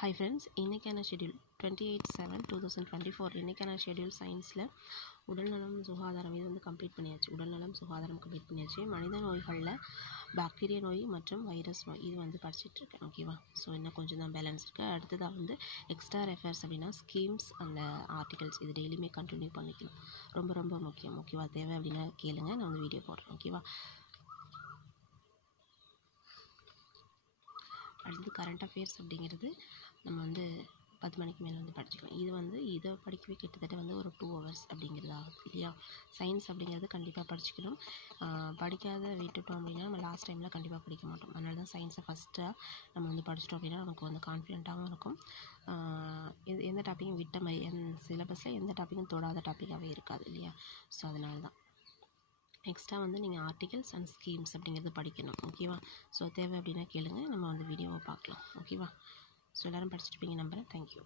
High friends இன்றைக்கான schedule twenty eight seven two thousand twenty four இன்றைக்கான schedule சயின்ஸில் உடல்நலம் சுகாதாரம் இது வந்து கம்ப்ளீட் பண்ணியாச்சு. உடல்நலம் சுகாதாரம் கம்ப்ளீட் பண்ணியாச்சு. மனித நோய்களில் பாக்டீரியா நோய் மற்றும் வைரஸ் நோய் இது வந்து படிச்சுட்ருக்கேன் ஓகேவா ஸோ இன்னும் கொஞ்சம் தான் பேலன்ஸ் இருக்குது அடுத்ததாக வந்து எக்ஸ்ட்ரா ரெஃபர்ஸ் அப்படின்னா ஸ்கீம்ஸ் அந்த ஆர்டிகல்ஸ் இது டெய்லியுமே கண்டினியூ பண்ணிக்கணும். ரொம்ப ரொம்ப முக்கியம். ஓகேவா தேவை அப்படின்னா கேளுங்க. நான் வந்து வீடியோ போடுறேன் ஓகேவா அடுத்து கரண்ட் அஃபேர்ஸ் அப்படிங்கிறது நம்ம வந்து பத்து மணிக்கு மேலே வந்து படிச்சுக்கலாம். இது வந்து இதை படிக்கவே கிட்டத்தட்ட வந்து ஒரு டூ ஹவர்ஸ் அப்படிங்கிறது ஆகுது இல்லையா? சயின்ஸ் அப்படிங்கிறது கண்டிப்பாக படிச்சுக்கணும். படிக்காத விட்டுட்டோம் அப்படின்னா நம்ம லாஸ்ட் டைமில் கண்டிப்பாக படிக்க மாட்டோம். அதனால தான் சயின்ஸை ஃபஸ்ட்டாக நம்ம வந்து படிச்சிட்டோம் அப்படின்னா நமக்கு வந்து கான்ஃபிடென்ட்டாகவும் இருக்கும். எந்த எந்த டாப்பிக்கும் விட்ட மாதிரி எந் சிலபஸில் எந்த டாப்பிக்கும் தொடாத டாப்பிக்காகவே இருக்காது இல்லையா? ஸோ அதனால தான். நெக்ஸ்ட்டாக வந்து நீங்கள் ஆர்டிகல்ஸ் அண்ட் ஸ்கீம்ஸ் அப்படிங்கிறது படிக்கணும். ஓகேவா ஸோ தேவை அப்படின்னா கேளுங்கள் நம்ம வந்து வீடியோவை பார்க்கலாம். ஓகேவா ஸோ எல்லோரும் படிச்சிருப்பீங்க நம்புகிறேன் தேங்க்யூ